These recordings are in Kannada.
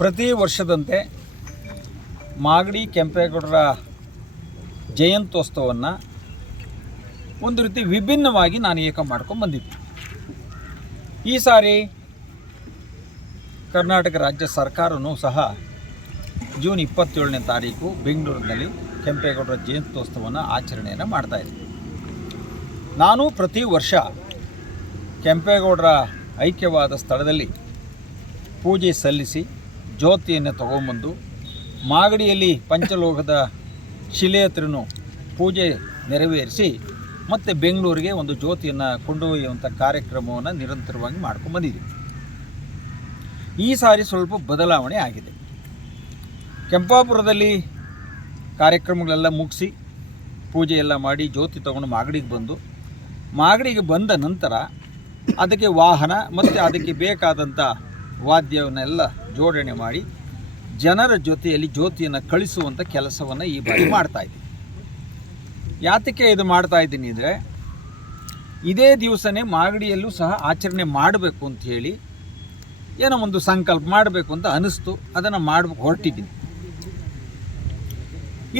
ಪ್ರತಿ ವರ್ಷದಂತೆ ಮಾಗಡಿ ಕೆಂಪೇಗೌಡರ ಜಯಂತ್ಯೋತ್ಸವವನ್ನು ಒಂದು ರೀತಿ ವಿಭಿನ್ನವಾಗಿ ನಾನು ಏಕ ಮಾಡ್ಕೊಂಡು ಬಂದಿದ್ದೆ. ಈ ಸಾರಿ ಕರ್ನಾಟಕ ರಾಜ್ಯ ಸರ್ಕಾರವೂ ಸಹ ಜೂನ್ ಇಪ್ಪತ್ತೇಳನೇ ತಾರೀಕು ಬೆಂಗಳೂರಿನಲ್ಲಿ ಕೆಂಪೇಗೌಡರ ಜಯಂತ್ಯೋತ್ಸವವನ್ನು ಆಚರಣೆಯನ್ನು ಮಾಡ್ತಾಯಿದೆ ನಾನು ಪ್ರತಿ ವರ್ಷ ಕೆಂಪೇಗೌಡರ ಐಕ್ಯವಾದ ಸ್ಥಳದಲ್ಲಿ ಪೂಜೆ ಸಲ್ಲಿಸಿ ಜ್ಯೋತಿಯನ್ನು ತಗೊಂಬಂದು ಮಾಗಡಿಯಲ್ಲಿ ಪಂಚಲೋಕದ ಶಿಲೆ ಹತ್ರನೂ ಪೂಜೆ ನೆರವೇರಿಸಿ ಮತ್ತು ಬೆಂಗಳೂರಿಗೆ ಒಂದು ಜ್ಯೋತಿಯನ್ನು ಕೊಂಡೊಯ್ಯುವಂಥ ಕಾರ್ಯಕ್ರಮವನ್ನು ನಿರಂತರವಾಗಿ ಮಾಡ್ಕೊಂಡು ಬಂದಿದ್ದೀವಿ. ಈ ಸಾರಿ ಸ್ವಲ್ಪ ಬದಲಾವಣೆ ಆಗಿದೆ. ಕೆಂಪಾಪುರದಲ್ಲಿ ಕಾರ್ಯಕ್ರಮಗಳೆಲ್ಲ ಮುಗಿಸಿ ಪೂಜೆ ಎಲ್ಲ ಮಾಡಿ ಜ್ಯೋತಿ ತಗೊಂಡು ಮಾಗಡಿಗೆ ಬಂದು ಮಾಗಡಿಗೆ ಬಂದ ನಂತರ ಅದಕ್ಕೆ ವಾಹನ ಮತ್ತು ಅದಕ್ಕೆ ಬೇಕಾದಂಥ ವಾದ್ಯವನ್ನೆಲ್ಲ ಜೋಡಣೆ ಮಾಡಿ ಜನರ ಜೊತೆಯಲ್ಲಿ ಜ್ಯೋತಿಯನ್ನು ಕಳಿಸುವಂಥ ಕೆಲಸವನ್ನು ಈ ಬಾರಿ ಮಾಡ್ತಾ ಇದ್ದೀನಿ. ಯಾತಕ್ಕೆ ಇದು ಮಾಡ್ತಾ ಇದ್ದೀನಿ ಅಂದರೆ, ಇದೇ ದಿವಸನೇ ಮಾಗಡಿಯಲ್ಲೂ ಸಹ ಆಚರಣೆ ಮಾಡಬೇಕು ಅಂತ ಹೇಳಿ ಏನೋ ಒಂದು ಸಂಕಲ್ಪ ಮಾಡಬೇಕು ಅಂತ ಅನಿಸ್ತು, ಅದನ್ನು ಮಾಡಬೇಕು ಹೊರಟಿದ್ದೀನಿ.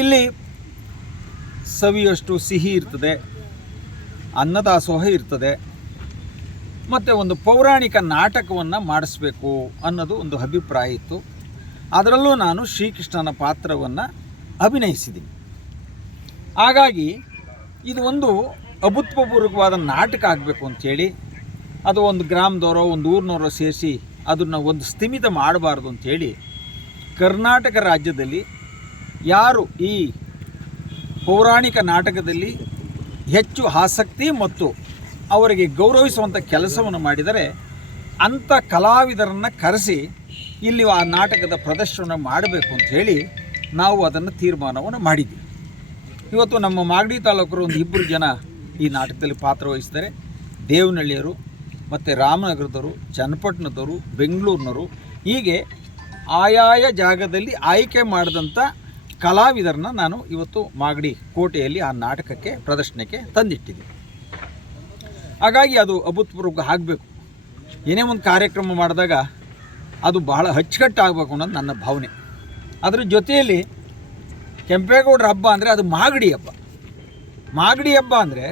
ಇಲ್ಲಿ ಸವಿಯಷ್ಟು ಸಿಹಿ ಇರ್ತದೆ, ಅನ್ನದಾಸೋಹ ಇರ್ತದೆ ಮತ್ತು ಒಂದು ಪೌರಾಣಿಕ ನಾಟಕವನ್ನು ಮಾಡಿಸ್ಬೇಕು ಅನ್ನೋದು ಒಂದು ಅಭಿಪ್ರಾಯ ಇತ್ತು. ಅದರಲ್ಲೂ ನಾನು ಶ್ರೀಕೃಷ್ಣನ ಪಾತ್ರವನ್ನು ಅಭಿನಯಿಸಿದ್ದೀನಿ. ಹಾಗಾಗಿ ಇದು ಒಂದು ಅಭೂತಪೂರ್ವಕವಾದ ನಾಟಕ ಆಗಬೇಕು ಅಂಥೇಳಿ ಅದು ಒಂದು ಗ್ರಾಮದವರೋ ಒಂದು ಊರಿನವರೋ ಸೇರಿಸಿ ಅದನ್ನು ಒಂದು ಸ್ಥಿಮಿತ ಮಾಡಬಾರ್ದು ಅಂಥೇಳಿ ಕರ್ನಾಟಕ ರಾಜ್ಯದಲ್ಲಿ ಯಾರು ಈ ಪೌರಾಣಿಕ ನಾಟಕದಲ್ಲಿ ಹೆಚ್ಚು ಆಸಕ್ತಿ ಮತ್ತು ಅವರಿಗೆ ಗೌರವಿಸುವಂಥ ಕೆಲಸವನ್ನು ಮಾಡಿದರೆ ಅಂಥ ಕಲಾವಿದರನ್ನು ಕರೆಸಿ ಇಲ್ಲಿ ಆ ನಾಟಕದ ಪ್ರದರ್ಶನ ಮಾಡಬೇಕು ಅಂತ ಹೇಳಿ ನಾವು ಅದನ್ನು ತೀರ್ಮಾನವನ್ನು ಮಾಡಿದ್ವಿ. ಇವತ್ತು ನಮ್ಮ ಮಾಗಡಿ ತಾಲೂಕರು ಒಂದು ಇಬ್ಬರು ಜನ ಈ ನಾಟಕದಲ್ಲಿ ಪಾತ್ರ ವಹಿಸ್ತಾರೆ. ದೇವನಹಳ್ಳಿಯರು ಮತ್ತು ರಾಮನಗರದವರು, ಚನ್ನಪಟ್ಟಣದವರು, ಬೆಂಗಳೂರಿನವರು ಹೀಗೆ ಆಯಾಯ ಜಾಗದಲ್ಲಿ ಆಯ್ಕೆ ಮಾಡಿದಂಥ ಕಲಾವಿದರನ್ನ ನಾನು ಇವತ್ತು ಮಾಗಡಿ ಕೋಟೆಯಲ್ಲಿ ಆ ನಾಟಕಕ್ಕೆ, ಪ್ರದರ್ಶನಕ್ಕೆ ತಂದಿಟ್ಟಿದ್ದೀನಿ. ಹಾಗಾಗಿ ಅದು ಅಭೂತಪೂರ್ವಕ್ಕೆ ಆಗಬೇಕು. ಏನೇ ಒಂದು ಕಾರ್ಯಕ್ರಮ ಮಾಡಿದಾಗ ಅದು ಬಹಳ ಅಚ್ಚುಕಟ್ಟಾಗಬೇಕು ಅನ್ನೋದು ನನ್ನ ಭಾವನೆ. ಅದರ ಜೊತೆಯಲ್ಲಿ ಕೆಂಪೇಗೌಡರ ಹಬ್ಬ ಅಂದರೆ ಅದು ಮಾಗಡಿ ಹಬ್ಬ. ಮಾಗಡಿ ಹಬ್ಬ ಅಂದರೆ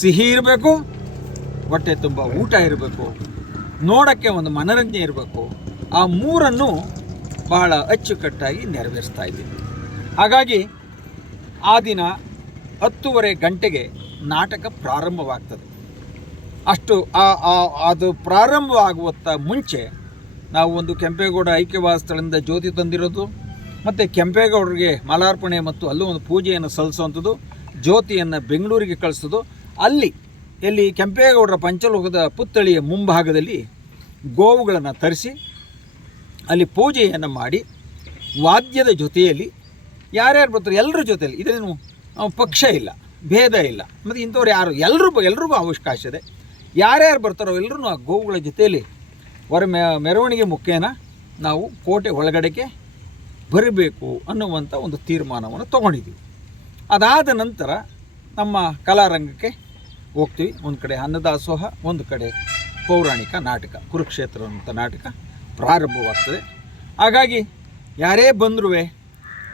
ಸಿಹಿ ಇರಬೇಕು, ಹೊಟ್ಟೆ ತುಂಬ ಊಟ ಇರಬೇಕು, ನೋಡೋಕ್ಕೆ ಒಂದು ಮನರಂಜನೆ ಇರಬೇಕು. ಆ ಮೂರನ್ನು ಬಹಳ ಅಚ್ಚುಕಟ್ಟಾಗಿ ನೆರವೇರಿಸ್ತಾ ಇದ್ದೀನಿ. ಹಾಗಾಗಿ ಆ ದಿನ ಹತ್ತೂವರೆ ಗಂಟೆಗೆ ನಾಟಕ ಪ್ರಾರಂಭವಾಗ್ತದೆ. ಅಷ್ಟು ಅದು ಪ್ರಾರಂಭವಾಗುವತ್ತ ಮುಂಚೆ ನಾವು ಒಂದು ಕೆಂಪೇಗೌಡ ಐಕ್ಯವಾದ ಸ್ಥಳದಿಂದ ಜ್ಯೋತಿ ತಂದಿರೋದು ಮತ್ತು ಕೆಂಪೇಗೌಡರಿಗೆ ಮಾಲಾರ್ಪಣೆ ಮತ್ತು ಅಲ್ಲೂ ಒಂದು ಪೂಜೆಯನ್ನು ಸಲ್ಲಿಸುವಂಥದ್ದು ಜ್ಯೋತಿಯನ್ನು ಬೆಂಗಳೂರಿಗೆ ಕಳಿಸೋದು. ಅಲ್ಲಿ ಎಲ್ಲಿ ಕೆಂಪೇಗೌಡರ ಪಂಚಲೋಕದ ಪುತ್ಥಳಿಯ ಮುಂಭಾಗದಲ್ಲಿ ಗೋವುಗಳನ್ನು ತರಿಸಿ ಅಲ್ಲಿ ಪೂಜೆಯನ್ನು ಮಾಡಿ ವಾದ್ಯದ ಜೊತೆಯಲ್ಲಿ ಯಾರ್ಯಾರು ಬರ್ತಾರೆ ಎಲ್ಲರ ಜೊತೆಯಲ್ಲಿ ಇದೇನು ಆ, ಪಕ್ಷ ಇಲ್ಲ. ಭೇದ ಇಲ್ಲ. ಮತ್ತು ಇಂಥವ್ರು ಯಾರು? ಎಲ್ಲರೂ ಎಲ್ರಿಗೂ ಅವಕಾಶ ಇದೆ. ಯಾರ್ಯಾರು ಬರ್ತಾರೋ ಎಲ್ಲರೂ ಆ ಗೋವುಗಳ ಜೊತೆಯಲ್ಲಿ ಹೊರ ಮೆ ಮೆರವಣಿಗೆ ಮುಖೇನ ನಾವು ಕೋಟೆ ಒಳಗಡೆಗೆ ಬರಬೇಕು ಅನ್ನುವಂಥ ಒಂದು ತೀರ್ಮಾನವನ್ನು ತಗೊಂಡಿದ್ದೀವಿ. ಅದಾದ ನಂತರ ನಮ್ಮ ಕಲಾರಂಗಕ್ಕೆ ಹೋಗ್ತೀವಿ. ಒಂದು ಕಡೆ ಅನ್ನದಾಸೋಹ, ಒಂದು ಕಡೆ ಪೌರಾಣಿಕ ನಾಟಕ, ಕುರುಕ್ಷೇತ್ರ ಅಂತ ನಾಟಕ ಪ್ರಾರಂಭವಾಗ್ತದೆ. ಹಾಗಾಗಿ ಯಾರೇ ಬಂದರೂ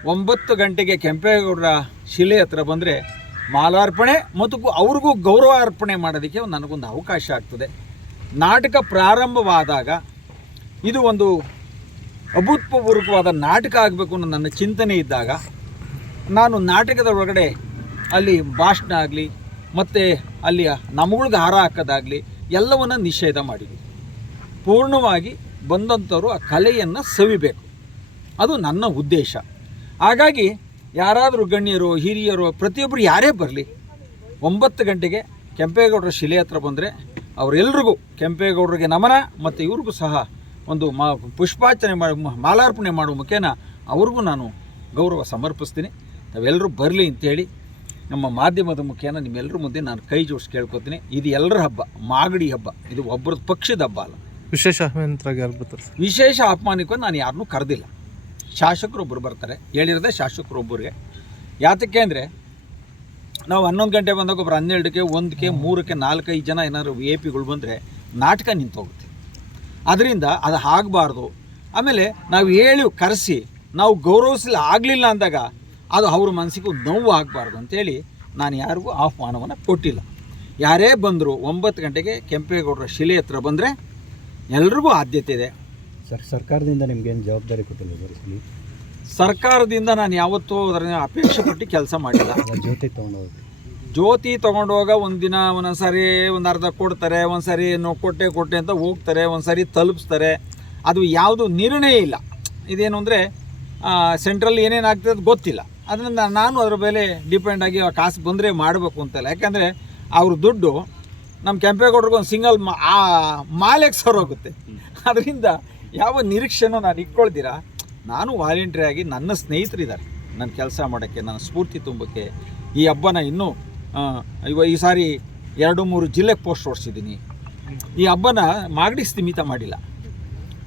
ಒಂಬತ್ತು ಗಂಟೆಗೆ ಕೆಂಪೇಗೌಡರ ಶಿಲೆ ಹತ್ರ ಬಂದರೆ ಮಾಲಾರ್ಪಣೆ ಮತ್ತು ಅವ್ರಿಗೂ ಗೌರವ ಅರ್ಪಣೆ ಮಾಡೋದಕ್ಕೆ ನನಗೊಂದು ಅವಕಾಶ ಆಗ್ತದೆ. ನಾಟಕ ಪ್ರಾರಂಭವಾದಾಗ ಇದು ಒಂದು ಅಭೂತಪೂರ್ವಕವಾದ ನಾಟಕ ಆಗಬೇಕು ಅನ್ನೋ ನನ್ನ ಚಿಂತನೆ ಇದ್ದಾಗ ನಾನು ನಾಟಕದ ಒಳಗಡೆ ಅಲ್ಲಿ ಭಾಷಣ ಆಗಲಿ, ಮತ್ತು ಅಲ್ಲಿ ನಮಗಳಿಗೆ ಹಾರ ಹಾಕೋದಾಗಲಿ ಎಲ್ಲವನ್ನು ನಿಷೇಧ ಮಾಡಿದ್ವಿ. ಪೂರ್ಣವಾಗಿ ಬಂದಂಥವ್ರು ಆ ಕಲೆಯನ್ನು ಸವಿಬೇಕು. ಅದು ನನ್ನ ಉದ್ದೇಶ. ಹಾಗಾಗಿ ಯಾರಾದರೂ ಗಣ್ಯರು ಹಿರಿಯರು ಪ್ರತಿಯೊಬ್ಬರು ಯಾರೇ ಬರಲಿ ಒಂಬತ್ತು ಗಂಟೆಗೆ ಕೆಂಪೇಗೌಡರ ಶಿಲೆ ಹತ್ರ ಬಂದರೆ ಅವರೆಲ್ರಿಗೂ ಕೆಂಪೇಗೌಡರಿಗೆ ನಮನ ಮತ್ತು ಇವ್ರಿಗೂ ಸಹ ಒಂದು ಮಾ ಪುಷ್ಪಾರ್ಚನೆ ಮಾಡಿ ಮಾಲಾರ್ಪಣೆ ಮಾಡುವ ಮುಖೇನ ಅವ್ರಿಗೂ ನಾನು ಗೌರವ ಸಮರ್ಪಿಸ್ತೀನಿ. ತಾವೆಲ್ಲರೂ ಬರಲಿ ಅಂತೇಳಿ ನಮ್ಮ ಮಾಧ್ಯಮದ ಮುಖೇನ ನಿಮ್ಮೆಲ್ಲರ ಮುಂದೆ ನಾನು ಕೈ ಜೋಡಿಸಿ ಕೇಳ್ಕೊತೀನಿ. ಇದು ಎಲ್ಲರ ಹಬ್ಬ ಮಾಗಡಿ ಹಬ್ಬ. ಇದು ಒಬ್ಬರದ ಪಕ್ಷದ ಹಬ್ಬ ಅಲ್ಲ. ವಿಶೇಷ ವಿಶೇಷ ಆಹ್ವಾನಿಕ ನಾನು ಯಾರನ್ನೂ ಕರೆದಿಲ್ಲ. ಶಾಸಕರೊಬ್ಬರು ಬರ್ತಾರೆ ಹೇಳಿರೋದೇ ಶಾಸಕರೊಬ್ಬರಿಗೆ ಯಾತಕ್ಕೆ ಅಂದರೆ ನಾವು ಹನ್ನೊಂದು ಗಂಟೆ ಬಂದಾಗ ಒಬ್ಬರು ಹನ್ನೆರಡಕ್ಕೆ ಒಂದಕ್ಕೆ ಮೂರಕ್ಕೆ ನಾಲ್ಕೈದು ಜನ ಏನಾದರೂ ವಿ ಎ ಪಿಗಳು ಬಂದರೆ ನಾಟಕ ನಿಂತೋಗುತ್ತೆ. ಅದರಿಂದ ಅದು ಆಗಬಾರ್ದು. ಆಮೇಲೆ ನಾವು ಹೇಳಿ ಕರೆಸಿ ನಾವು ಗೌರವಿಸಲಿ ಆಗಲಿಲ್ಲ ಅಂದಾಗ ಅದು ಅವ್ರ ಮನಸ್ಸಿಗೆ ನೋವು ಆಗಬಾರ್ದು ಅಂತೇಳಿ ನಾನು ಯಾರಿಗೂ ಆಹ್ವಾನವನ್ನು ಕೊಟ್ಟಿಲ್ಲ. ಯಾರೇ ಬಂದರೂ ಒಂಬತ್ತು ಗಂಟೆಗೆ ಕೆಂಪೇಗೌಡರ ಶಿಲೆ ಹತ್ರ ಬಂದರೆ ಎಲ್ರಿಗೂ ಆದ್ಯತೆ ಇದೆ. ಸರ್ ಸರ್ಕಾರದಿಂದ ನಿಮ್ಗೇನು ಜವಾಬ್ದಾರಿ ಕೊಟ್ಟಿಲ್ಲ ಸರ್ ಇಲ್ಲಿ? ಸರ್ಕಾರದಿಂದ ನಾನು ಯಾವತ್ತೂ ಅದರ ಅಪೇಕ್ಷೆ ಪಟ್ಟು ಕೆಲಸ ಮಾಡಿಲ್ಲ. ಅಲ್ಲ ಜ್ಯೋತಿ ತೊಗೊಂಡೋಗಿ. ಜ್ಯೋತಿ ತೊಗೊಂಡೋಗ ಒಂದಿನ ಒಂದೊಂದು ಸಾರಿ ಒಂದು ಅರ್ಧ ಕೊಡ್ತಾರೆ ಒಂದ್ಸರಿ ಸಾರಿ ನೋ ಕೊಟ್ಟೆ ಕೊಟ್ಟೆ ಅಂತ ಹೋಗ್ತಾರೆ ಒಂದ್ಸರಿ ಸಾರಿ ತಲುಪಿಸ್ತಾರೆ. ಅದು ಯಾವುದು ನಿರ್ಣಯ ಇಲ್ಲ. ಇದೇನು ಅಂದರೆ ಸೆಂಟ್ರಲ್ ಏನೇನು ಆಗ್ತದೆ ಅದು ಗೊತ್ತಿಲ್ಲ. ಅದರಿಂದ ನಾನು ಅದ್ರ ಮೇಲೆ ಡಿಪೆಂಡ್ ಆಗಿ ಆ ಕಾಸು ಬಂದರೆ ಮಾಡಬೇಕು ಅಂತಲ್ಲ. ಯಾಕಂದರೆ ಅವ್ರ ದುಡ್ಡು ನಮ್ಮ ಕೆಂಪೇಗೌಡರಿಗೆ ಒಂದು ಸಿಂಗಲ್ ಮಾ ಮಾಲೆಗೆ ಸರೋಗುತ್ತೆ ಅದರಿಂದ ಯಾವ ನಿರೀಕ್ಷೆನೂ ನಾನು ಇಟ್ಕೊಳ್ದಿರಾ? ನಾನು ವಾಲಂಟ್ರಿ ಆಗಿ ನನ್ನ ಸ್ನೇಹಿತರಿದ್ದಾರೆ. ನನ್ನ ಕೆಲಸ ಮಾಡೋಕ್ಕೆ, ನನ್ನ ಸ್ಫೂರ್ತಿ ತುಂಬಕ್ಕೆ ಈ ಹಬ್ಬನ ಇನ್ನೂ ಇವ ಈ ಸಾರಿ ಎರಡು ಮೂರು ಜಿಲ್ಲೆಗೆ ಪೋಸ್ಟ್ ಓಡಿಸಿದ್ದೀನಿ ಈ ಹಬ್ಬನ ಮಾಗಡಿ ಸ್ಥಿಮಿತ ಮಾಡಿಲ್ಲ.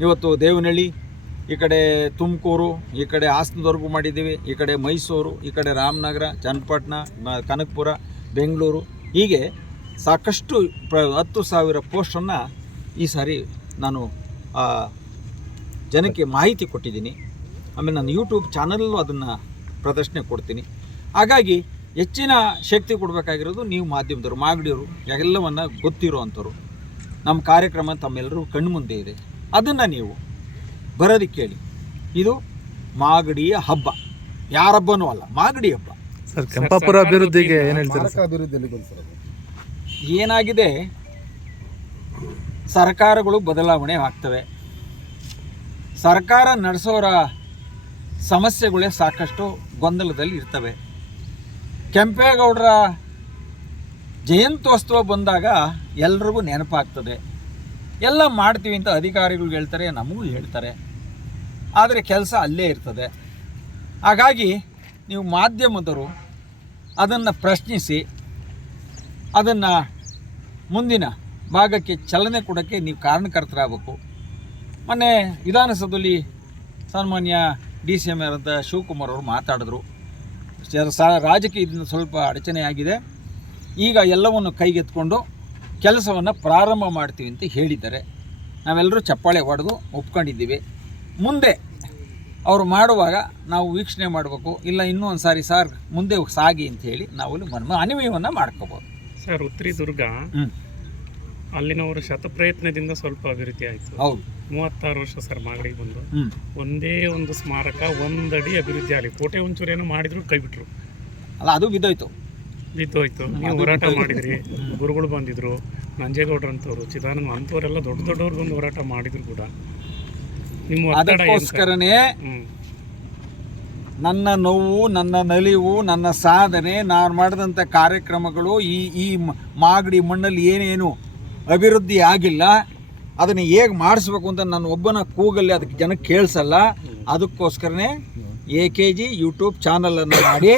ಇವತ್ತು ದೇವನಹಳ್ಳಿ, ಈ ಕಡೆ ತುಮಕೂರು, ಈ ಕಡೆ ಹಾಸನದವರೆಗೂ ಮಾಡಿದ್ದೀವಿ, ಈ ಕಡೆ ಮೈಸೂರು, ಈ ಕಡೆ ರಾಮನಗರ, ಚನ್ನಪಟ್ಟಣ ಕನಕಪುರ, ಬೆಂಗಳೂರು. ಹೀಗೆ ಸಾಕಷ್ಟು ಪ್ರ ಹತ್ತು ಸಾವಿರ ಪೋಸ್ಟನ್ನು ಈ ಸಾರಿ ನಾನು ಜನಕ್ಕೆ ಮಾಹಿತಿ ಕೊಟ್ಟಿದ್ದೀನಿ. ಆಮೇಲೆ ನಾನು ಯೂಟ್ಯೂಬ್ ಚಾನಲಲ್ಲೂ ಅದನ್ನು ಪ್ರದರ್ಶನ ಕೊಡ್ತೀನಿ. ಹಾಗಾಗಿ ಹೆಚ್ಚಿನ ಶಕ್ತಿ ಕೊಡಬೇಕಾಗಿರೋದು ನೀವು ಮಾಧ್ಯಮದವರು ಮಾಗಡಿಯವರು ಎಲ್ಲವನ್ನು ಗೊತ್ತಿರೋ ಅಂಥವ್ರು ನಮ್ಮ ಕಾರ್ಯಕ್ರಮ ತಮ್ಮೆಲ್ಲರೂ ಕಣ್ಮುಂದೆ ಇದೆ. ಅದನ್ನು ನೀವು ಬರೋದಕ್ಕೆ ಹೇಳಿ ಇದು ಮಾಗಡಿಯ ಹಬ್ಬ. ಯಾರ ಹಬ್ಬನೂ ಅಲ್ಲ ಮಾಗಡಿ ಹಬ್ಬ. ಸರ್ ಕೆಂಪಾಪುರ ಅಭಿವೃದ್ಧಿಗೆ ಏನು ಹೇಳ್ತೀರಾ ಏನಾಗಿದೆ? ಸರ್ಕಾರಗಳು ಬದಲಾವಣೆ ಆಗ್ತವೆ. ಸರ್ಕಾರ ನಡೆಸೋರ ಸಮಸ್ಯೆಗಳೇ ಸಾಕಷ್ಟು ಗೊಂದಲದಲ್ಲಿ ಇರ್ತವೆ. ಕೆಂಪೇಗೌಡರ ಜಯಂತ್ಯೋತ್ಸವ ಬಂದಾಗ ಎಲ್ರಿಗೂ ನೆನಪಾಗ್ತದೆ. ಎಲ್ಲ ಮಾಡ್ತೀವಿ ಅಂತ ಅಧಿಕಾರಿಗಳು ಹೇಳ್ತಾರೆ, ನಮಗೂ ಹೇಳ್ತಾರೆ. ಆದರೆ ಕೆಲಸ ಅಲ್ಲೇ ಇರ್ತದೆ. ಹಾಗಾಗಿ ನೀವು ಮಾಧ್ಯಮದವರು ಅದನ್ನು ಪ್ರಶ್ನಿಸಿ, ಅದನ್ನು ಮುಂದಿನ ಭಾಗಕ್ಕೆ ಚಲನೆ ಕೊಡೋಕ್ಕೆ ನೀವು ಕಾರಣಕರ್ತರಾಗಬೇಕು. ಮೊನ್ನೆ ವಿಧಾನಸೌಧದಲ್ಲಿ ಸನ್ಮಾನ್ಯ ಡಿ ಸಿ ಎಂ ಆದಂಥ ಶಿವಕುಮಾರ್ ಅವರು ಮಾತಾಡಿದ್ರು. ರಾಜಕೀಯದಿಂದ ಸ್ವಲ್ಪ ಅಡಚಣೆ ಆಗಿದೆ. ಈಗ ಎಲ್ಲವನ್ನು ಕೈಗೆತ್ಕೊಂಡು ಕೆಲಸವನ್ನು ಪ್ರಾರಂಭ ಮಾಡ್ತೀವಿ ಅಂತ ಹೇಳಿದ್ದಾರೆ. ನಾವೆಲ್ಲರೂ ಚಪ್ಪಾಳೆ ಹೊಡೆದು ಒಪ್ಕೊಂಡಿದ್ದೀವಿ. ಮುಂದೆ ಅವರು ಮಾಡುವಾಗ ನಾವು ವೀಕ್ಷಣೆ ಮಾಡಬೇಕು. ಇಲ್ಲ ಇನ್ನೂ ಒಂದು ಸಾರಿ ಸಾರ್ ಮುಂದೆ ಸಾಗಿ ಅಂತ ಹೇಳಿ ನಾವು ಮನ್ಮ ಅನಿಮಯವನ್ನು ಮಾಡ್ಕೋಬೋದು. ಸರ್ ಉತ್ತರಿ ದುರ್ಗ ಹ್ಞೂ ಅಲ್ಲಿನವರು ಶತಪ್ರಯತ್ನದಿಂದ ಸ್ವಲ್ಪ ಅಭಿವೃದ್ಧಿ ಆಯಿತು. ಹೌದು. ಮೂವತ್ತಾರು ವರ್ಷ ಸರ್ ಮಾಗಡಿ ಬಂದು. ಒಂದೇ ಒಂದು ಸ್ಮಾರಕ ಒಂದಡಿ ಅಭಿವೃದ್ಧಿ ಆಗಲಿ. ಕೋಟೆ ಒಂಚೂರು ಏನೋ ಮಾಡಿದ್ರು ಕೈ ಬಿಟ್ರು ಅಲ್ಲ ಅದು ಬಿದ್ದೋಯ್ತು. ಬಿದ್ದೋಯ್ತು. ನೀವು ಹೋರಾಟ ಮಾಡಿದ್ರಿ. ಗುರುಗಳು ಬಂದಿದ್ರು ನಂಜೇಗೌಡ್ರಂಥವ್ರು ಚಿದಾನಂದ ಅಂಥವರೆಲ್ಲ ದೊಡ್ಡ ದೊಡ್ಡವ್ರು ಬಂದು ಹೋರಾಟ ಮಾಡಿದ್ರು ಕೂಡ. ನಿಮ್ಮ ಅದಕ್ಕೋಸ್ಕರನೇ. ನನ್ನ ನೋವು ನನ್ನ ನಲಿವು ನನ್ನ ಸಾಧನೆ ನಾನು ಮಾಡಿದಂಥ ಕಾರ್ಯಕ್ರಮಗಳು ಈ ಈ ಮಾಗಡಿ ಮಣ್ಣಲ್ಲಿ ಏನೇನು ಅಭಿವೃದ್ಧಿ ಆಗಿಲ್ಲ. ಅದನ್ನು ಹೇಗೆ ಮಾಡಿಸ್ಬೇಕು ಅಂತ ನಾನು ಒಬ್ಬನ ಕೂಗಲ್ಲಿ ಅದಕ್ಕೆ ಜನಕ್ಕೆ ಕೇಳಿಸಲ್ಲ. ಅದಕ್ಕೋಸ್ಕರನೇ ಎ ಕೆ ಜಿ ಯೂಟ್ಯೂಬ್ ಚಾನಲನ್ನು ಮಾಡಿ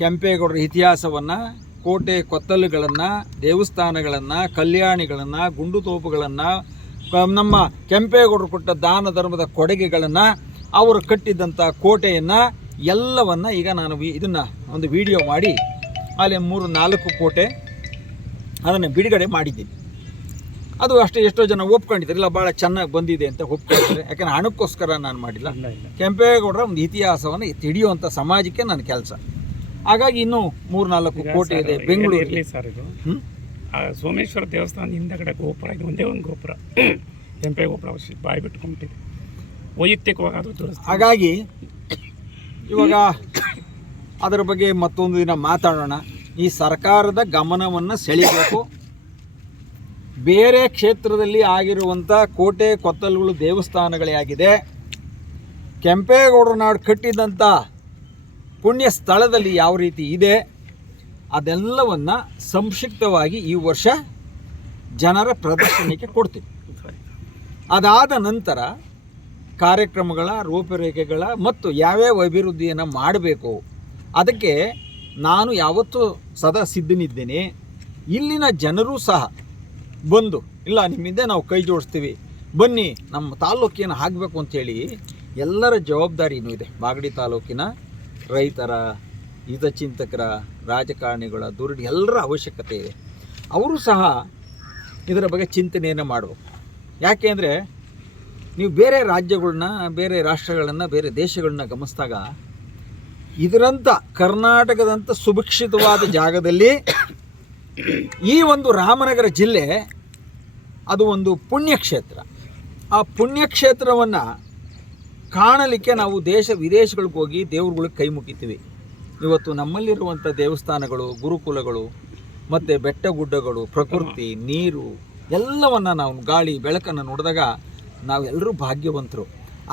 ಕೆಂಪೇಗೌಡರ ಇತಿಹಾಸವನ್ನು ಕೋಟೆ ಕೊತ್ತಲುಗಳನ್ನು ದೇವಸ್ಥಾನಗಳನ್ನು ಕಲ್ಯಾಣಿಗಳನ್ನು ಗುಂಡುತೋಪುಗಳನ್ನು ನಮ್ಮ ಕೆಂಪೇಗೌಡರು ಕೊಟ್ಟ ದಾನ ಧರ್ಮದ ಕೊಡುಗೆಗಳನ್ನು ಅವರು ಕಟ್ಟಿದ್ದಂಥ ಕೋಟೆಯನ್ನು ಎಲ್ಲವನ್ನು ಈಗ ನಾನು ಇದನ್ನು ಒಂದು ವಿಡಿಯೋ ಮಾಡಿ. ಅಲ್ಲಿ ಮೂರು ನಾಲ್ಕು ಕೋಟೆ ಅದನ್ನು ಬಿಡುಗಡೆ ಮಾಡಿದ್ದೀನಿ. ಅದು ಅಷ್ಟೇ ಎಷ್ಟೋ ಜನ ಒಪ್ಕೊಂಡಿದ್ದಾರೆ. ಇಲ್ಲ ಭಾಳ ಚೆನ್ನಾಗಿ ಬಂದಿದೆ ಅಂತ ಒಪ್ಕೊಂಡಿದ್ದಾರೆ. ಯಾಕಂದ್ರೆ ಹಣಕ್ಕೋಸ್ಕರ ನಾನು ಮಾಡಿಲ್ಲ. ಕೆಂಪೇಗೌಡರ ಒಂದು ಇತಿಹಾಸವನ್ನು ತಿಳಿಯುವಂಥ ಸಮಾಜಕ್ಕೆ ನನ್ನ ಕೆಲಸ. ಹಾಗಾಗಿ ಇನ್ನೂ ಮೂರು ನಾಲ್ಕು ಕೋಟಿ ಇದೆ ಬೆಂಗಳೂರಿಗೆ ಸರ್ ಇದು. ಸೋಮೇಶ್ವರ ದೇವಸ್ಥಾನ ಹಿಂದಗಡೆ ಗೋಪುರ ಇದು. ಒಂದೇ ಒಂದು ಗೋಪುರ. ಕೆಂಪೆ ಗೋಪುರ ಅವಶ್ಯ ಬಾಯಿ ಬಿಟ್ಕೊಂಡಿದೆ ವೈಯಕ್ತಿಕವಾಗಿ ಅದು ಹಾಗಾಗಿ ಇವಾಗ ಅದರ ಬಗ್ಗೆ ಮತ್ತೊಂದು ದಿನ ಮಾತಾಡೋಣ. ಈ ಸರ್ಕಾರದ ಗಮನವನ್ನು ಸೆಳೆಯಬೇಕು ಬೇರೆ ಕ್ಷೇತ್ರದಲ್ಲಿ ಆಗಿರುವಂಥ ಕೋಟೆ ಕೊತ್ತಲುಗಳು ದೇವಸ್ಥಾನಗಳೇ ಆಗಿದೆ. ಕೆಂಪೇಗೌಡರ ನಾಡು ಕಟ್ಟಿದಂಥ ಪುಣ್ಯ ಸ್ಥಳದಲ್ಲಿ ಯಾವ ರೀತಿ ಇದೆ, ಅದೆಲ್ಲವನ್ನು ಸಂಕ್ಷಿಪ್ತವಾಗಿ ಈ ವರ್ಷ ಜನರ ಪ್ರದರ್ಶನಕ್ಕೆ ಕೊಡ್ತೀವಿ. ಅದಾದ ನಂತರ ಕಾರ್ಯಕ್ರಮಗಳ ರೂಪರೇಖೆಗಳ ಮತ್ತು ಯಾವ್ಯಾವ ಅಭಿವೃದ್ಧಿಯನ್ನು ಮಾಡಬೇಕು, ಅದಕ್ಕೆ ನಾನು ಯಾವತ್ತೂ ಸದಾ ಸಿದ್ಧನಿದ್ದೇನೆ. ಇಲ್ಲಿನ ಜನರೂ ಸಹ ಬಂದು, ಇಲ್ಲ, ನಿಮ್ಮಿಂದ ನಾವು ಕೈ ಜೋಡಿಸ್ತೀವಿ, ಬನ್ನಿ, ನಮ್ಮ ತಾಲೂಕಿನ ಆಗಬೇಕು ಅಂಥೇಳಿ ಎಲ್ಲರ ಜವಾಬ್ದಾರಿನೂ ಇದೆ. ಮಾಗಡಿ ತಾಲೂಕಿನ ರೈತರ ಹಿತಚಿಂತಕರ ರಾಜಕಾರಣಿಗಳ, ದುರ್ಡಿ ಎಲ್ಲರ ಅವಶ್ಯಕತೆ ಇದೆ. ಅವರು ಸಹ ಇದರ ಬಗ್ಗೆ ಚಿಂತನೆಯನ್ನು ಮಾಡಬೇಕು. ಯಾಕೆ ಅಂದರೆ, ನೀವು ಬೇರೆ ರಾಜ್ಯಗಳನ್ನ, ಬೇರೆ ರಾಷ್ಟ್ರಗಳನ್ನು, ಬೇರೆ ದೇಶಗಳನ್ನ ಗಮನಿಸಿದಾಗ ಇದರಂಥ ಕರ್ನಾಟಕದಂಥ ಸುಭಿಕ್ಷಿತವಾದ ಜಾಗದಲ್ಲಿ ಈ ಒಂದು ರಾಮನಗರ ಜಿಲ್ಲೆ ಅದು ಒಂದು ಪುಣ್ಯಕ್ಷೇತ್ರ. ಆ ಪುಣ್ಯಕ್ಷೇತ್ರವನ್ನು ಕಾಣಲಿಕ್ಕೆ ನಾವು ದೇಶ ವಿದೇಶಗಳಿಗೆ ಹೋಗಿ ದೇವ್ರುಗಳಿಗೆ ಕೈ ಮುಗಿತೀವಿ. ಇವತ್ತು ನಮ್ಮಲ್ಲಿರುವಂಥ ದೇವಸ್ಥಾನಗಳು, ಗುರುಕುಲಗಳು, ಮತ್ತು ಬೆಟ್ಟ ಗುಡ್ಡಗಳು ಪ್ರಕೃತಿ, ನೀರು ಎಲ್ಲವನ್ನು ನಾವು ಗಾಳಿ, ಬೆಳಕನ್ನು ನೋಡಿದಾಗ ನಾವೆಲ್ಲರೂ ಭಾಗ್ಯವಂತರು.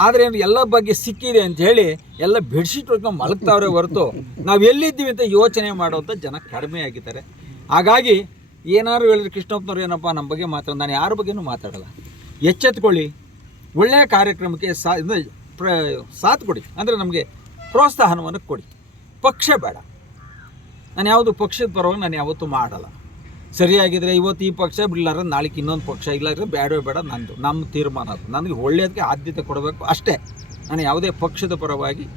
ಆದರೆ ಎಲ್ಲ ಬಗ್ಗೆ ಸಿಕ್ಕಿದೆ ಅಂತ ಹೇಳಿ ಎಲ್ಲ ಹೊಡ್ಕೊಂಡು ಮಲಗ್ತಾವ್ರೆ ಹೊರತು ನಾವು ಎಲ್ಲಿದ್ದೀವಿ ಅಂತ ಯೋಚನೆ ಮಾಡುವಂಥ ಜನ ಕಡಿಮೆ ಆಗಿದ್ದಾರೆ. ಹಾಗಾಗಿ ಏನಾದ್ರು ಹೇಳಿದ್ರೆ ಕೃಷ್ಣಪ್ಪನವ್ರು ಏನಪ್ಪ ನಮ್ಮ ಬಗ್ಗೆ ಮಾತ್ರ ನಾನು ಯಾರ ಬಗ್ಗೆನೂ ಮಾತಾಡಲ್ಲ. ಎಚ್ಚೆತ್ಕೊಳ್ಳಿ. ಒಳ್ಳೆಯ ಕಾರ್ಯಕ್ರಮಕ್ಕೆ ಸಾ ಪ್ರ, ಸಾಥ್ ಕೊಡಿ. ಅಂದರೆ ನಮಗೆ ಪ್ರೋತ್ಸಾಹನವನ್ನು ಕೊಡಿ. ಪಕ್ಷ ಬೇಡ. ನಾನು ಯಾವುದು ಪಕ್ಷದ ಪರವಾಗಿ ನಾನು ಯಾವತ್ತೂ ಮಾಡಲ್ಲ. ಸರಿಯಾಗಿದ್ರೆ ಇವತ್ತು ಈ ಪಕ್ಷ ಬಿಡ್ಲಾರ, ನಾಳೆಗೆ ಇನ್ನೊಂದು ಪಕ್ಷ. ಇಲ್ಲಾದ್ರೆ ಬೇಡವೇ ಬೇಡ ನಂದು. ನಮ್ಮ ತೀರ್ಮಾನ ಅದು. ನನಗೆ ಒಳ್ಳೆಯದಕ್ಕೆ ಆದ್ಯತೆ ಕೊಡಬೇಕು ಅಷ್ಟೇ. ನಾನು ಯಾವುದೇ ಪಕ್ಷದ ಪರವಾಗಿ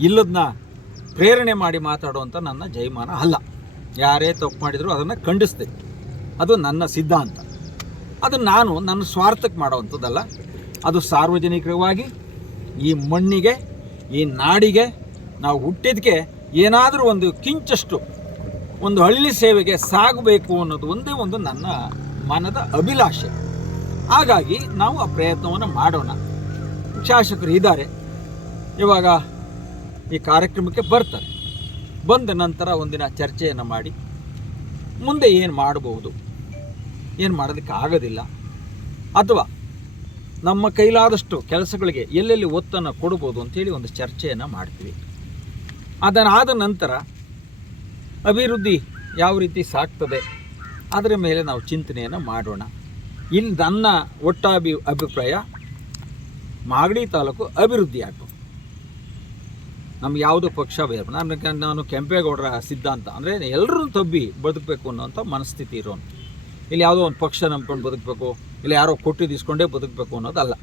ಇಲ್ಲದನ್ನ ಪ್ರೇರಣೆ ಮಾಡಿ ಮಾತಾಡುವಂಥ ನನ್ನ ಜೈಮಾನ ಅಲ್ಲ. ಯಾರೇ ತಪ್ಪು ಮಾಡಿದರೂ ಅದನ್ನು ಖಂಡಿಸ್ತೀನಿ ಅದು ನನ್ನ ಸಿದ್ಧಾಂತ. ಅದು ನಾನು ನನ್ನ ಸ್ವಾರ್ಥಕ್ಕೆ ಮಾಡೋವಂಥದ್ದಲ್ಲ. ಅದು ಸಾರ್ವಜನಿಕವಾಗಿ, ಈ ಮಣ್ಣಿಗೆ, ಈ ನಾಡಿಗೆ ನಾವು ಹುಟ್ಟಿದಕ್ಕೆ ಏನಾದರೂ ಒಂದು ಕಿಂಚಷ್ಟು ಒಂದು ಹಳ್ಳಿ ಸೇವೆಗೆ ಸಾಗಬೇಕು ಅನ್ನೋದು ಒಂದೇ ಒಂದು ನನ್ನ ಮನದ ಅಭಿಲಾಷೆ. ಹಾಗಾಗಿ ನಾವು ಆ ಪ್ರಯತ್ನವನ್ನು ಮಾಡೋಣ. ಶಾಸಕರು ಇದ್ದಾರೆ. ಇವಾಗ ಈ ಕಾರ್ಯಕ್ರಮಕ್ಕೆ ಬರ್ತಾರೆ. ಬಂದ ನಂತರ ಒಂದಿನ ಚರ್ಚೆಯನ್ನು ಮಾಡಿ ಮುಂದೆ ಏನು ಮಾಡಬಹುದು, ಏನು ಮಾಡೋದಕ್ಕೆ ಆಗೋದಿಲ್ಲ, ಅಥವಾ ನಮ್ಮ ಕೈಲಾದಷ್ಟು ಕೆಲಸಗಳಿಗೆ ಎಲ್ಲೆಲ್ಲಿ ಒತ್ತನ್ನು ಕೊಡ್ಬೋದು ಅಂತೇಳಿ ಒಂದು ಚರ್ಚೆಯನ್ನು ಮಾಡ್ತೀವಿ. ಅದನ್ನಾದ ನಂತರ ಅಭಿವೃದ್ಧಿ ಯಾವ ರೀತಿ ಸಾಗ್ತದೆ, ಅದರ ಮೇಲೆ ನಾವು ಚಿಂತನೆಯನ್ನು ಮಾಡೋಣ. ಇಲ್ಲಿ ನನ್ನ ಒಟ್ಟಾಭಿ, ಅಭಿಪ್ರಾಯ ಮಾಗಡಿ ತಾಲೂಕು ಅಭಿವೃದ್ಧಿ ಆಗಬೇಕು. ನಮ್ಗೆ ಯಾವುದೋ ಪಕ್ಷ ಬೇರೆ ನಾನು ನಾನು ಕೆಂಪೇಗೌಡರ ಸಿದ್ಧಾಂತ. ಅಂದರೆ ಎಲ್ಲರೂ ತಬ್ಬಿ ಬದುಕಬೇಕು ಅನ್ನೋಂಥ ಮನಸ್ಥಿತಿ ಇರೋನು. ಇಲ್ಲಿ ಯಾವುದೋ ಒಂದು ಪಕ್ಷ ನಂಬ್ಕೊಂಡು ಬದುಕಬೇಕು, ಇಲ್ಲಿ ಯಾರೋ ಕೊಟ್ಟಿ ಇಸ್ಕೊಂಡೇ ಬದುಕಬೇಕು ಅನ್ನೋದಲ್ಲ.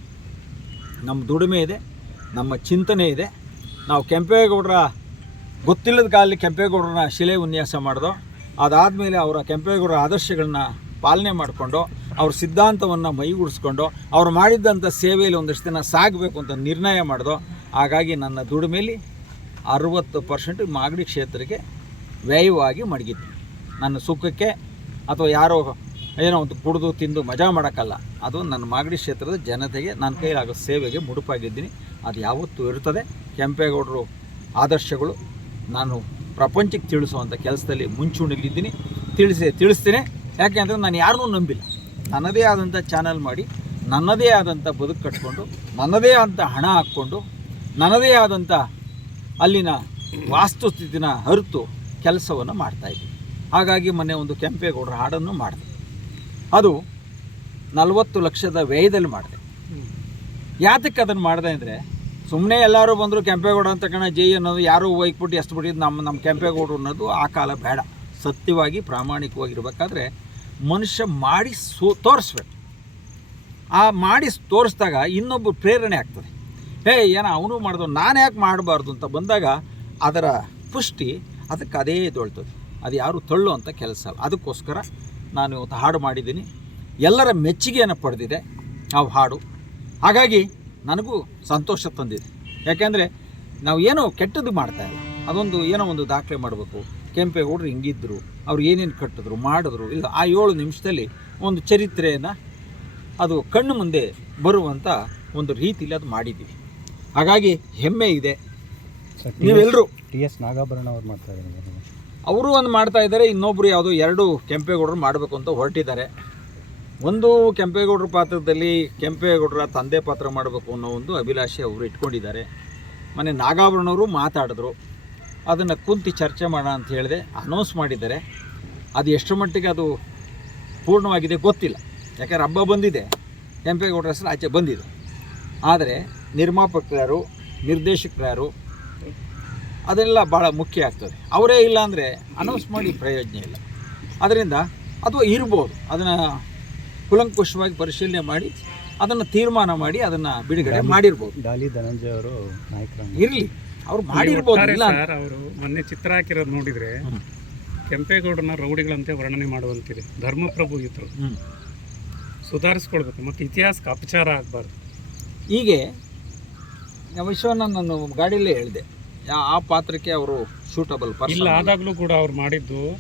ನಮ್ಮ ದುಡಿಮೆ ಇದೆ, ನಮ್ಮ ಚಿಂತನೆ ಇದೆ. ನಾವು ಕೆಂಪೇಗೌಡರ, ಗೊತ್ತಿಲ್ಲದ ಕಾಲದಲ್ಲಿ ಕೆಂಪೇಗೌಡರನ್ನ ಶಿಲೆ ವಿನ್ಯಾಸ ಮಾಡ್ದೋ, ಅದಾದಮೇಲೆ ಅವರ ಕೆಂಪೇಗೌಡರ ಆದರ್ಶಗಳನ್ನ ಪಾಲನೆ ಮಾಡಿಕೊಂಡು, ಅವ್ರ ಸಿದ್ಧಾಂತವನ್ನು ಮೈಗೂಡಿಸ್ಕೊಂಡು, ಅವ್ರು ಮಾಡಿದ್ದಂಥ ಸೇವೆಯಲ್ಲಿ ಒಂದಷ್ಟು ದಿನ ಸಾಗಬೇಕು ಅಂತ ನಿರ್ಣಯ ಮಾಡಿದೋ, ಹಾಗಾಗಿ ನನ್ನ ದುಡಿಮೆಯಲ್ಲಿ ಅರುವತ್ತು ಪರ್ಸೆಂಟ್ ಮಾಗಡಿ ಕ್ಷೇತ್ರಕ್ಕೆ ವ್ಯಯವಾಗಿ ಮಡಗಿತ್ತು. ನನ್ನ ಸುಖಕ್ಕೆ ಅಥವಾ ಯಾರೋ ಏನೋ ಒಂದು ಕುಡಿದು ತಿಂದು ಮಜಾ ಮಾಡೋಕ್ಕಲ್ಲ. ಅದು ನನ್ನ ಮಾಗಡಿ ಕ್ಷೇತ್ರದ ಜನತೆಗೆ ನನ್ನ ಕೈಲಾಗೋ ಸೇವೆಗೆ ಮುಡುಪಾಗಿದ್ದೀನಿ. ಅದು ಯಾವತ್ತೂ ಇರ್ತದೆ ಕೆಂಪೇಗೌಡರು ಆದರ್ಶಗಳು. ನಾನು ಪ್ರಪಂಚಕ್ಕೆ ತಿಳಿಸುವಂಥ ಕೆಲಸದಲ್ಲಿ ಮುಂಚೂಣಿಲಿದ್ದೀನಿ ತಿಳಿಸಿ, ತಿಳಿಸ್ತೀನಿ. ಯಾಕೆಂದರೆ ನಾನು ಯಾರನ್ನೂ ನಂಬಿಲ್ಲ. ನನ್ನದೇ ಆದಂಥ ಚಾನಲ್ ಮಾಡಿ, ನನ್ನದೇ ಆದಂಥ ಬದುಕು ಕಟ್ಕೊಂಡು, ನನ್ನದೇ ಆದಂಥ ಹಣ ಹಾಕ್ಕೊಂಡು, ನನ್ನದೇ ಆದಂಥ ಅಲ್ಲಿನ ವಾಸ್ತುಸ್ಥಿತಿನ ಹರಿತು ಕೆಲಸವನ್ನು ಮಾಡ್ತಾಯಿದ್ದೆ ಹಾಗಾಗಿ ಮೊನ್ನೆ ಒಂದು ಕೆಂಪೇಗೌಡರ ಹಾಡನ್ನು ಮಾಡಿದೆ. ಅದು ನಲವತ್ತು ಲಕ್ಷದ ವ್ಯಯದಲ್ಲಿ ಮಾಡಿದೆ. ಯಾತಕ್ಕೆ ಅದನ್ನು ಮಾಡಿದೆ ಅಂದರೆ ಸುಮ್ಮನೆ ಎಲ್ಲರೂ ಬಂದರು ಕೆಂಪೇಗೌಡ ಅಂತ ಕಣ, ಜೈ ಅನ್ನೋದು ಯಾರೂ ಒಯ್ಕ್ಬಿಟ್ಟು ಎಷ್ಟು ಬಿಟ್ಟಿದ್ದು ನಮ್ಮ ನಮ್ಮ ಕೆಂಪೇಗೌಡರು ಅನ್ನೋದು ಆ ಕಾಲ ಬೇಡ. ಸತ್ಯವಾಗಿ ಪ್ರಾಮಾಣಿಕವಾಗಿರ್ಬೇಕಾದ್ರೆ ಮನುಷ್ಯ ಮಾಡಿ ಸೋ ತೋರಿಸ್ಬೇಕು. ಆ ಮಾಡಿ ತೋರಿಸಿದಾಗ ಇನ್ನೊಬ್ಬರು ಪ್ರೇರಣೆ ಆಗ್ತದೆ. ಹೇ, ಏನೋ, ಅವನು ಮಾಡಿದ್ರು ನಾನು ಯಾಕೆ ಮಾಡಬಾರ್ದು ಅಂತ ಬಂದಾಗ ಅದರ ಪುಷ್ಟಿ ಅದಕ್ಕೆ ಅದೇ ದೊಳ್ತದೆ. ಅದು ಯಾರು ತಳ್ಳು ಅಂತ ಕೆಲಸ ಅಲ್ಲ. ಅದಕ್ಕೋಸ್ಕರ ನಾನು ಇವತ್ತು ಹಾಡು ಮಾಡಿದ್ದೀನಿ. ಎಲ್ಲರ ಮೆಚ್ಚುಗೆಯನ್ನು ಪಡೆದಿದೆ ನಾವು ಹಾಡು. ಹಾಗಾಗಿ ನನಗೂ ಸಂತೋಷ ತಂದಿದೆ. ಯಾಕೆಂದರೆ ನಾವು ಏನೋ ಕೆಟ್ಟದ್ದು ಮಾಡ್ತಾ ಇಲ್ಲ. ಅದೊಂದು ಏನೋ ಒಂದು ದಾಖಲೆ ಮಾಡಬೇಕು. ಕೆಂಪೇಗೌಡರು ಹಿಂಗಿದ್ದರು ಅವ್ರು ಏನೇನು ಕಟ್ಟಿದ್ರು, ಮಾಡಿದ್ರು, ಇಲ್ಲ, ಆ ಏಳು ನಿಮಿಷದಲ್ಲಿ ಒಂದು ಚರಿತ್ರೆಯನ್ನು ಅದು ಕಣ್ಣು ಮುಂದೆ ಬರುವಂಥ ಒಂದು ರೀತಿಲಿ ಅದು ಮಾಡಿದ್ದೀವಿ. ಹಾಗಾಗಿ ಹೆಮ್ಮೆ ಇದೆ. ನೀವೆಲ್ಲರೂ ಟಿ ಎಸ್ ನಾಗಾಭರಣ ಅವ್ರು ಮಾಡ್ತಾ ಇದ್ದಾರೆ ಅವರು ಒಂದು ಮಾಡ್ತಾ ಇದ್ದಾರೆ ಇನ್ನೊಬ್ಬರು ಯಾವುದೋ ಎರಡು ಕೆಂಪೇಗೌಡರು ಮಾಡಬೇಕು ಅಂತ ಹೊರಟಿದ್ದಾರೆ. ಒಂದು ಕೆಂಪೇಗೌಡರ ಪಾತ್ರದಲ್ಲಿ ಕೆಂಪೇಗೌಡರ ತಂದೆ ಪಾತ್ರ ಮಾಡಬೇಕು ಅನ್ನೋ ಒಂದು ಅಭಿಲಾಷೆ ಅವರು ಇಟ್ಕೊಂಡಿದ್ದಾರೆ. ಮೊನ್ನೆ ನಾಗಾಭರಣವರು ಮಾತಾಡಿದ್ರು. ಅದನ್ನು ಕುಂತು ಚರ್ಚೆ ಮಾಡೋಣ ಅಂತ ಹೇಳಿದೆ ಅನೌನ್ಸ್ ಮಾಡಿದ್ದಾರೆ. ಅದು ಎಷ್ಟು ಮಟ್ಟಿಗೆ ಅದು ಪೂರ್ಣವಾಗಿದೆ ಗೊತ್ತಿಲ್ಲ. ಯಾಕಂದ್ರೆ ಹಬ್ಬ ಬಂದಿದೆ. ಕೆಂಪೇಗೌಡರ ಹೆಸರು ಆಚೆ ಬಂದಿದೆ. ಆದರೆ ನಿರ್ಮಾಪಕರು ಯಾರು ನಿರ್ದೇಶಕರು ಯಾರು ಅದೆಲ್ಲ ಭಾಳ ಮುಖ್ಯ ಆಗ್ತದೆ. ಅವರೇ ಇಲ್ಲ ಅಂದರೆ ಅನೌನ್ಸ್ ಮಾಡಿ ಪ್ರಯೋಜನ ಇಲ್ಲ. ಅದರಿಂದ ಅಥವಾ ಇರ್ಬೋದು ಅದನ್ನು ಕುಲಂಕುಷವಾಗಿ ಪರಿಶೀಲನೆ ಮಾಡಿ ಅದನ್ನು ತೀರ್ಮಾನ ಮಾಡಿ ಅದನ್ನು ಬಿಡುಗಡೆ ಮಾಡಿರ್ಬೋದು. ಡಾಲಿ ಧನಂಜಯ ಅವರು ನಾಯಕರಾಗಿ ಇರಲಿ ಅವ್ರು ಮಾಡಿರ್ಬೋದು ಇಲ್ಲ ಸರ್ ಅವರು ಮೊನ್ನೆ ಚಿತ್ರ ಹಾಕಿರೋದು ನೋಡಿದರೆ ಕೆಂಪೇಗೌಡನ ರೌಡಿಗಳಂತೆ ವರ್ಣನೆ ಮಾಡುವಂತಿದೆ. ಧರ್ಮಪ್ರಭು ಇದ್ರು. ಸುಧಾರಿಸ್ಕೊಳ್ಬೇಕು ಮತ್ತು ಇತಿಹಾಸಕ್ಕೆ ಅಪಚಾರ ಆಗಬಾರ್ದು. ಹೀಗೆ ವಿಶ್ವನ ನಾನು ಗಾಡಿಯಲ್ಲೇ ಹೇಳಿದೆ. ಯಾ- ಆ ಪಾತ್ರಕ್ಕೆ ಅವರು ಸೂಟಬಲ್ ಇಲ್ಲ ಆದಾಗಲೂ ಕೂಡ ಅವ್ರು ಮಾಡಿದ್ದು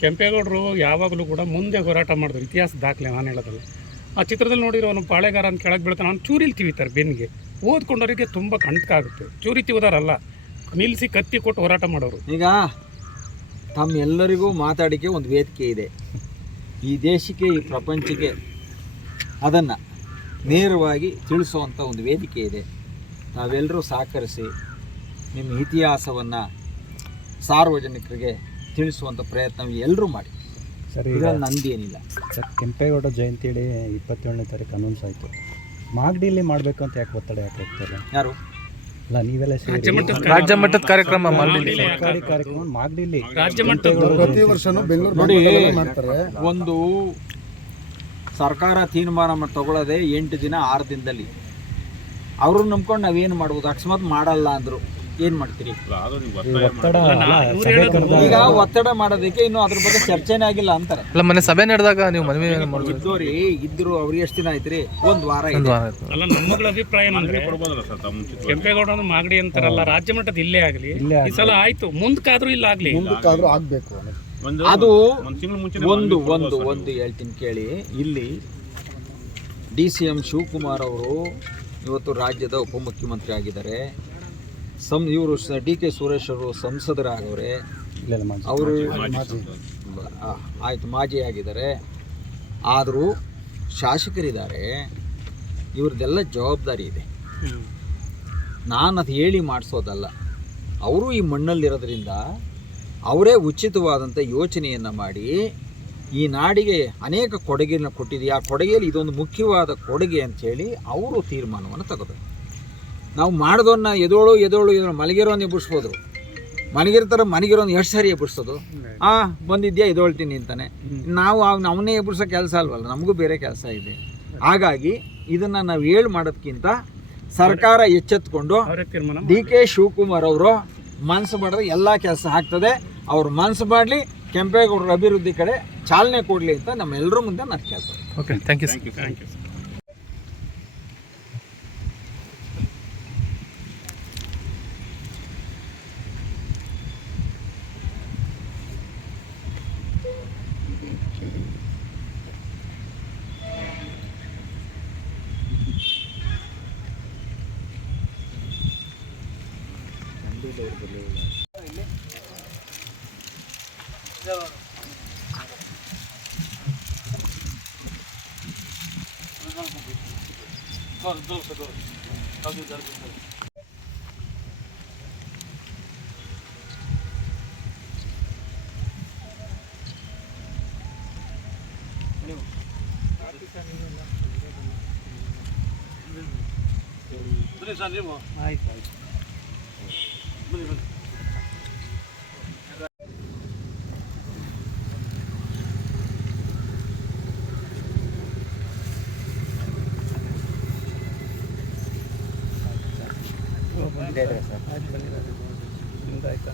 ಕೆಂಪೇಗೌಡರು ಯಾವಾಗಲೂ ಕೂಡ ಮುಂದೆ ಹೋರಾಟ ಮಾಡಿದ್ರು ಇತಿಹಾಸ ದಾಖಲೆ ನಾನು ಹೇಳೋದಲ್ಲ. ಆ ಚಿತ್ರದಲ್ಲಿ ನೋಡಿರೋ ಅವನು ಪಾಳೆಗಾರ ಅಂತ ಕೆಳಗೆ ಬೀಳ್ತಾನೆ ಅವ್ನು ಚೂರಿಲ್ ತಿವಿತಾರೆ ಬೆನ್ನಿಗೆ. ಓದ್ಕೊಂಡವರಿಗೆ ತುಂಬ ಕಂಟಕ ಆಗುತ್ತೆ. ಚೂರಿ ತಿವಿದಾರಲ್ಲ ನಿಲ್ಲಿಸಿ ಕತ್ತಿ ಕೊಟ್ಟು ಹೋರಾಟ ಮಾಡೋರು. ಈಗ ತಮ್ಮೆಲ್ಲರಿಗೂ ಮಾತಾಡಿಕೆ ಒಂದು ವೇದಿಕೆ ಇದೆ. ಈ ದೇಶಕ್ಕೆ ಈ ಪ್ರಪಂಚಕ್ಕೆ ಅದನ್ನು ನೇರವಾಗಿ ತಿಳಿಸುವಂಥ ಒಂದು ವೇದಿಕೆ ಇದೆ. ತಾವೆಲ್ಲರೂ ಸಹಕರಿಸಿ ನಿಮ್ಮ ಇತಿಹಾಸವನ್ನು ಸಾರ್ವಜನಿಕರಿಗೆ ತಿಳಿಸುವಂಥ ಪ್ರಯತ್ನ ಎಲ್ಲರೂ ಮಾಡಿ. ಸರಿ ಈಗ ಇದರಲ್ಲಿ ನಂದೇನಿಲ್ಲ ಸರ್ ಕೆಂಪೇಗೌಡ ಜಯಂತಿ ಹೇಳಿ ಇಪ್ಪತ್ತೇಳನೇ ತಾರೀಕು ಅನೌನ್ಸ್ ಆಯಿತು. ಮಾಗಡಿಯಲ್ಲಿ ಮಾಡಬೇಕು ಅಂತ ಯಾಕೆ ಒತ್ತಡ ಯಾಕೆ ಹೋಗ್ತಾರೆ ಯಾರು? ಅಲ್ಲ ನೀವೆಲ್ಲ ಸೇರಿ. ರಾಜ್ಯ ಮಟ್ಟದ ಕಾರ್ಯಕ್ರಮ ಸರ್ಕಾರಿ ಕಾರ್ಯಕ್ರಮ ಮಾಗಡಿಯಲ್ಲಿ ರಾಜ್ಯ ಮಟ್ಟದ ಪ್ರತಿ ವರ್ಷನೂ ಬೆಂಗಳೂರು ನೋಡಿ ಮಾಡ್ತಾರೆ. ಒಂದು ಸರ್ಕಾರ ತೀರ್ಮಾನ ಮಾಡಿ ತಗೊಳ್ಳೋದೆ ಎಂಟು ದಿನ ಆರು ದಿನದಲ್ಲಿ ಅವ್ರನ್ನ ನಂಬ್ಕೊಂಡು ನಾವೇನು ಮಾಡ್ಬೋದು? ಅಕಸ್ಮಾತ್ ಮಾಡಲ್ಲ ಅಂದರು. ಏನು ಮಾಡ್ತೀರಿ? ಈಗ ಒತ್ತಡ ಮಾಡೋದಕ್ಕೆ ಇನ್ನು ಅದ್ರ ಬಗ್ಗೆ ಚರ್ಚೆನೇ ಆಗಿಲ್ಲ ಅಂತಾರೆ. ಅಲ್ಲ ಮನೆ ಸಭೆ ನಡೆದಾಗ ನೀವು ಮನವಿ ಇದ್ದೋರಿ ಇದ್ರು ಅವ್ರಿಗೆ ಎಷ್ಟು ದಿನ ಆಯ್ತ್ರಿ? ಒಂದು ವಾರ. ಅಲ್ಲ ನಮ್ಮಗಳ ಅಭಿಪ್ರಾಯ ಏನಂದ್ರೆ ಕೆಂಪೇಗೌಡನ ಮಾಗಡಿ ಅಂತಾರಲ್ಲ ರಾಜ್ಯ ಮಟ್ಟದ ಇಲ್ಲೇ ಆಗಲಿ ಈ ಸಲ ಆಯ್ತು ಮುಂದಕ್ಕಾದ್ರೂ ಇಲ್ಲ ಆಗ್ಲಿ. ಮುಂದಕ್ಕಾದ್ರೂ ಆಗ್ಬೇಕು. ಅದು ಒಂದು ಒಂದು ಒಂದು ಹೇಳ್ತೀನಿ ಕೇಳಿ. ಇಲ್ಲಿ ಡಿ ಸಿ ಎಂ ಶಿವಕುಮಾರ್ ಅವರು ಇವತ್ತು ರಾಜ್ಯದ ಉಪಮುಖ್ಯಮಂತ್ರಿ ಆಗಿದ್ದಾರೆ. ಸಂ ಇವರು ಡಿ ಕೆ ಸುರೇಶ್ ಅವರು ಸಂಸದರಾಗವ್ರೆ. ಅವರು ಆಯಿತು ಮಾಜಿ ಆಗಿದ್ದಾರೆ. ಆದರೂ ಶಾಸಕರಿದ್ದಾರೆ. ಇವ್ರದ್ದೆಲ್ಲ ಜವಾಬ್ದಾರಿ ಇದೆ. ನಾನು ಅದು ಹೇಳಿ ಮಾಡಿಸೋದಲ್ಲ. ಅವರು ಈ ಮಣ್ಣಲ್ಲಿರೋದ್ರಿಂದ ಅವರೇ ಉಚಿತವಾದಂಥ ಯೋಚನೆಯನ್ನು ಮಾಡಿ ಈ ನಾಡಿಗೆ ಅನೇಕ ಕೊಡುಗೆಯನ್ನು ಕೊಟ್ಟಿದೆ ಆ ಕೊಡುಗೆಯಲ್ಲಿ ಇದೊಂದು ಮುಖ್ಯವಾದ ಕೊಡುಗೆ ಅಂಥೇಳಿ ಅವರು ತೀರ್ಮಾನವನ್ನು ತಗೋಬೇಕು. ನಾವು ಮಾಡಿದವನ್ನ ಎದೋಳು ಎದೋಳು ಎದೋಳು ಮಲಗಿರೋನ್ ಎಬ್ಬಿಸ್ಬೋದು. ಮಲಗಿರ್ತಾರೆ ಮಲಗಿರೋನ್ ಎಷ್ಟು ಸರಿ ಎಬ್ಬಿಸೋದು ಆ ಬಂದಿದ್ಯಾ ಎದೊಳ್ತೀನಿ ಅಂತಾನೆ. ನಾವು ಅವ್ನ ಅವನೇ ಎಬ್ಬಿಸೋ ಕೆಲಸ ಅಲ್ವಲ್ಲ ನಮಗೂ ಬೇರೆ ಕೆಲಸ ಇದೆ. ಹಾಗಾಗಿ ಇದನ್ನು ನಾವು ಹೇಳಿ ಮಾಡೋದಕ್ಕಿಂತ ಸರ್ಕಾರ ಎಚ್ಚೆತ್ಕೊಂಡು ಡಿ ಕೆ ಶಿವಕುಮಾರ್ ಅವರು ಮನಸ್ಸು ಮಾಡಿದ್ರೆ ಎಲ್ಲ ಕೆಲಸ ಆಗ್ತದೆ. ಅವ್ರು ಮನಸ್ಸು ಮಾಡಲಿ ಕೆಂಪೇಗೌಡರ ಅಭಿವೃದ್ಧಿ ಕಡೆ ಚಾಲನೆ ಕೊಡಲಿ ಅಂತ ನಮ್ಮೆಲ್ಲರ ಮುಂದೆ ನಾನು ಕೇಳ್ತೀನಿ. Okay thank you sir thank you ಆಯ್ತು ಆಯ್ತು ನಿಮ್ದಾಯ್ತಾ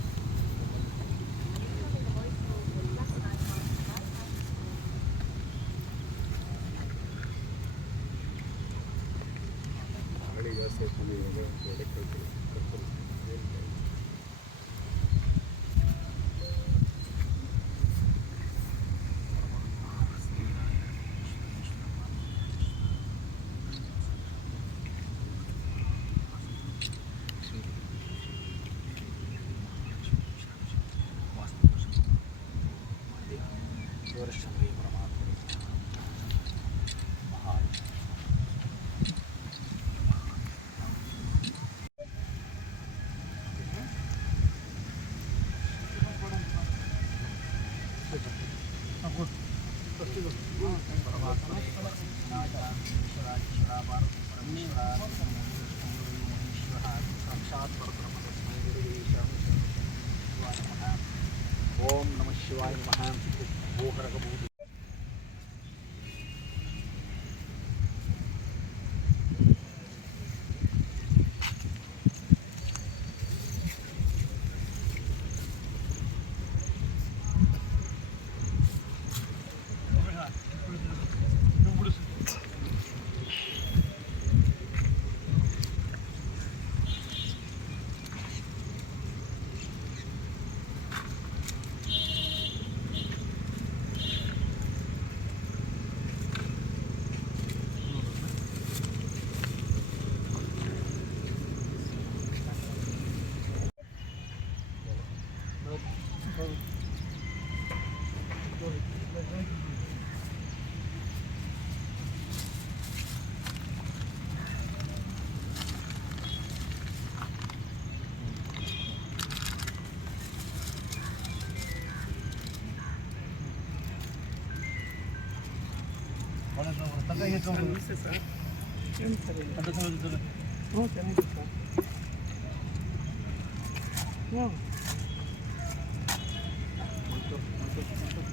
Görüşürüz.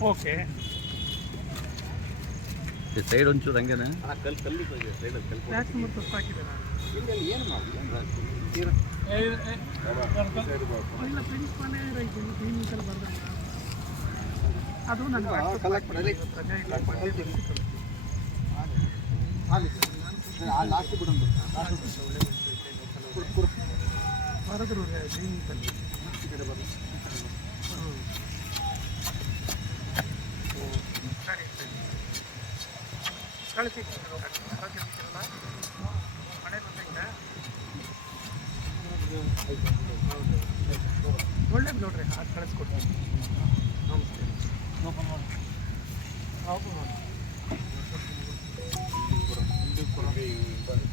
ಓಕೆ. ಸೈಡ್ ಒಂಚೂರು ಹಂಗೇನೆ. ಕಲ್ಲಿ ಸೈಡ್ ತಪ್ಪು ಹಾಕಿದ್ದೀರಾ ಇಲ್ಲ ಮಾಡಿ ಮನೆ ರೈಟ್ ಕ್ಲಿನಿಕಲ್ಲಿ ಬರ್ದಲ್ಲ ಅದು ನನ್ನ ಬರೋದ್ರು ಕ್ಲಿನಿಕಲ್ಲಿ ಸರಿ ಕಳಿಸಿ ಆರೋಗ್ಯ ಮಳೆ ಬಂದೈತೆ ಒಳ್ಳೇದು ನೋಡ್ರಿ ಹಾಕಿ ಕಳಿಸ್ಕೊಡ್ತೀನಿ. ನಮಸ್ತೆ. ಹೌದು ನೋಡಿ Thank you.